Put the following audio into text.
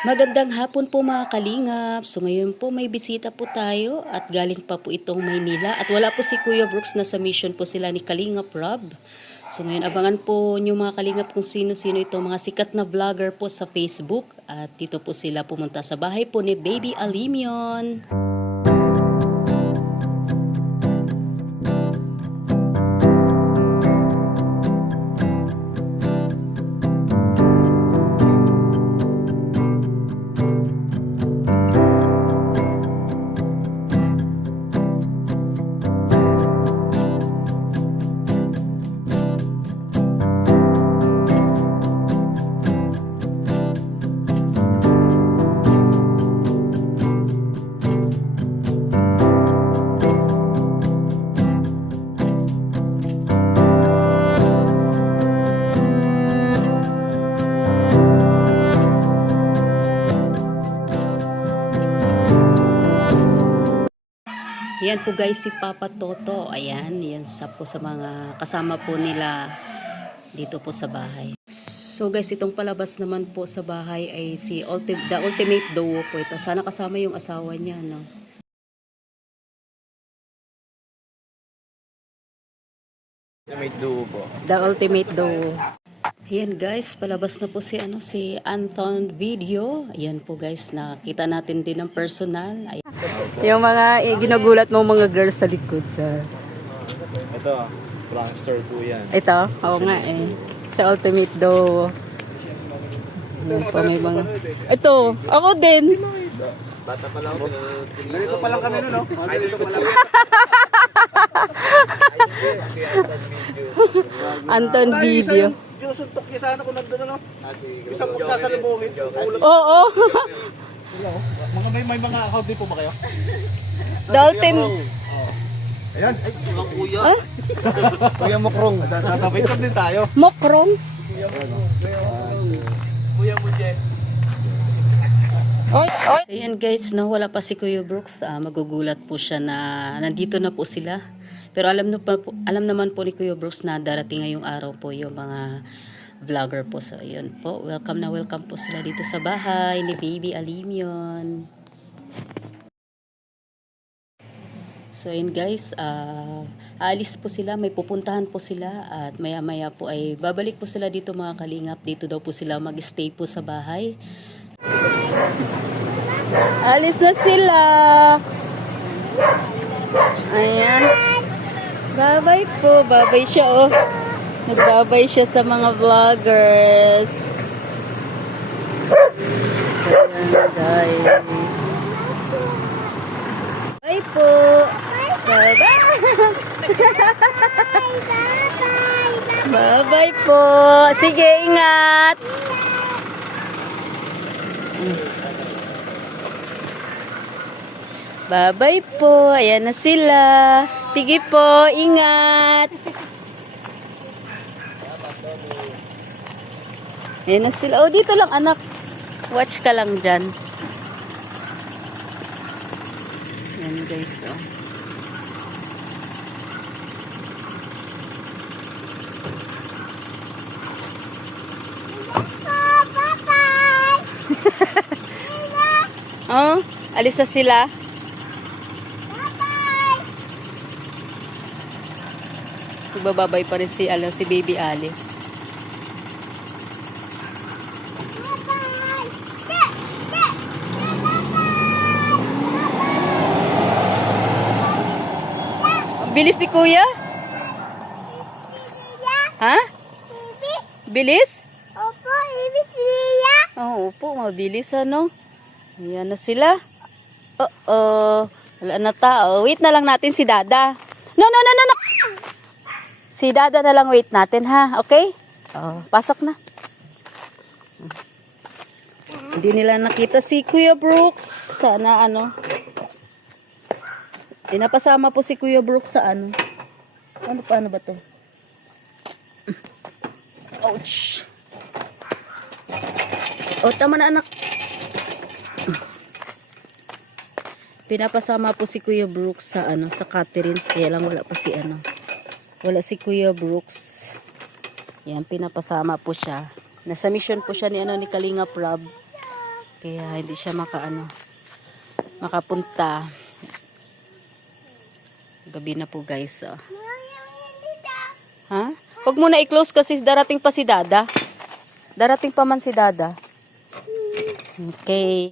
Magandang hapon po mga kalingap. So ngayon po may bisita po tayo at galing pa po itong Maynila. At wala po si Kuya Brooks, na sa mission po sila ni Kalingap Rob. So ngayon abangan po nyo mga kalingap kung sino-sino itong mga sikat na vlogger po sa Facebook. At dito po sila pumunta sa bahay po ni Baby Alimion. Yan po guys si Papa Toto. Ayan, yan po sa mga kasama po nila dito po sa bahay. So guys, itong palabas naman po sa bahay ay si The Ultimate Duo po ito. Sana kasama yung asawa niya, no? Ultimate Duo po. The Ultimate Duo. Ayan guys, palabas na po si Anton Video. Ayan po guys, nakita natin din ng personal. Ayan. Yung mga ginagulat mo mga girls sa likod siya. Ito, prankster po yan. Ito, oo nga eh. Sa Ultimate Duo. Ayan po may mga... Ito, ako din. Bata pa lang po. Ganito pa lang kami nun, no? Ganito pa lang. Anton Video. Diyos, suntok niya sana kung nandun, no? Isang pagsasalubungin. Oo. May mga account din po ba kayo? The Ultimate... Ayan. Ay, kuya. Ah? Kuya Mokrong. Tatapit din tayo. Mokrong? Kuya mo, Jess. So yan guys, no, wala pa si Kuya Brooks. Magugulat po siya na nandito na po sila. Pero alam naman po ni Kuya Brooks na darating ngayong araw po yung mga vlogger po. So yun po, welcome po sila dito sa bahay ni Baby Alimion. So yun guys, aalis po sila, may pupuntahan po sila at maya maya po ay babalik po sila dito mga kalingap. Dito daw po sila mag-stay po sa bahay. Alis na sila. Ayan. Bye-bye po. Bye-bye siya, oh. Nagbabay siya sa mga vloggers. Ayan, guys. Bye po. Bye-bye. Bye-bye po. Sige, ingat. Bye-bye po. Ayan na sila. Sige po, ingat. Ayan na sila. Oh, dito lang anak. Watch ka lang dyan. Ayan guys, oh. Oh, alis na sila. Nagbababay pa rin si Baby Ali. Bilis ni Kuya? Ha? Bilis? Opo, ibig niya. Oo, opo, mabilis ano. Ayan na sila. Oo, wala na tao. Wait na lang natin si Dada. No. Si Dada na lang wait natin ha, okay? Oh, pasok na. Hindi nila nakita si Kuya Brooks. Sana ano. Napasama po si Kuya Brooks sa ano. Paano ba to? Ouch. Oh, tama na anak. Pinapasama po si Kuya Brooks sa ano, sa Catherine's, kaya lang wala po si ano. Wala si Kuya Brooks. Yan, pinapasama po siya. Nasa mission po siya ni Kalingap Rob. Kaya hindi siya makapunta. Gabi na po guys. Oh. Ha? Huwag mo na i-close kasi darating pa si Dada. Darating pa man si Dada. Okay.